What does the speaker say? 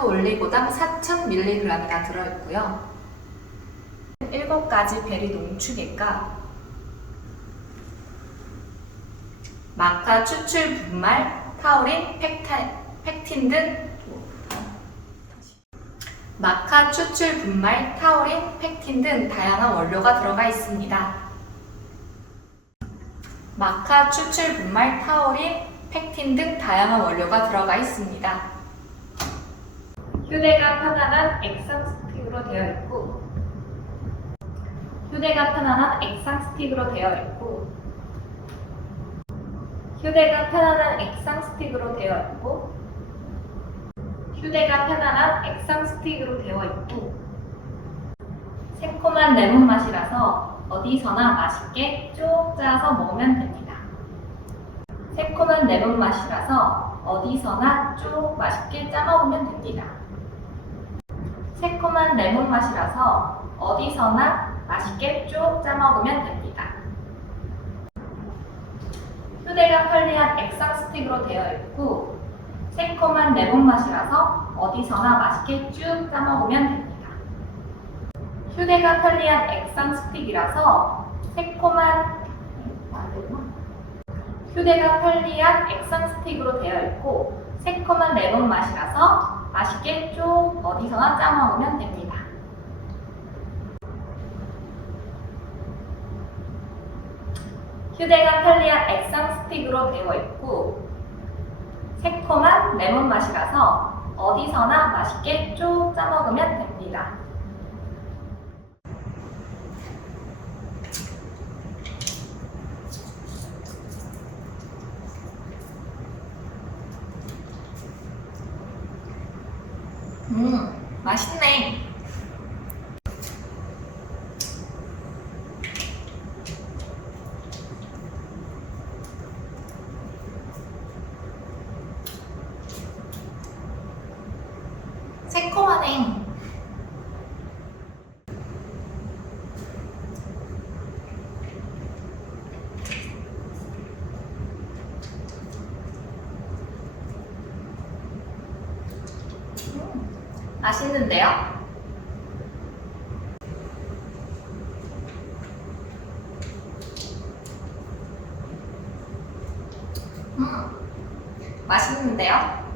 한 올리고당 4,000mg이나 들어있고요. 7가지 베리 농축액과 마카 추출 분말, 타우린, 펙타, 펙틴 등 마카 추출 분말, 타우린, 펙틴 등 다양한 원료가 들어가 있습니다. 마카 추출 분말, 타우린, 펙틴 등 다양한 원료가 들어가 있습니다. 휴대가 편안한 액상 스틱으로 되어 있고 휴대가 편안한 액상 스틱으로 되어 있고 휴대가 편안한 액상 스틱으로 되어 있고 휴대가 편안한 액상 스틱으로 되어 있고 새콤한 레몬 맛이라서 어디서나 맛있게 쭉 짜서 먹으면 됩니다. 새콤한 레몬 맛이라서 어디서나 쭉 맛있게 짜 먹으면 됩니다. 새콤한 레몬 맛이라서 어디서나 맛있게 쭉 짜 먹으면 됩니다. 휴대가 편리한 액상 스틱으로 되어 있고 새콤한 레몬 맛이라서 어디서나 맛있게 쭉 짜 먹으면 됩니다. 휴대가 편리한 액상 스틱이라서 새콤한 휴대가 편리한 액상 스틱으로 되어 있고 새콤한 레몬 맛이라서 맛있게 쭉 어디서나 짜 먹으면 됩니다. 휴대가 편리한 액상 스틱으로 되어 있고 새콤한 레몬 맛이라서 어디서나 맛있게 쭉 짜 먹으면 됩니다. 음, 맛있네. 새콤하네. 음, 맛있는데요? 음, 맛있는데요?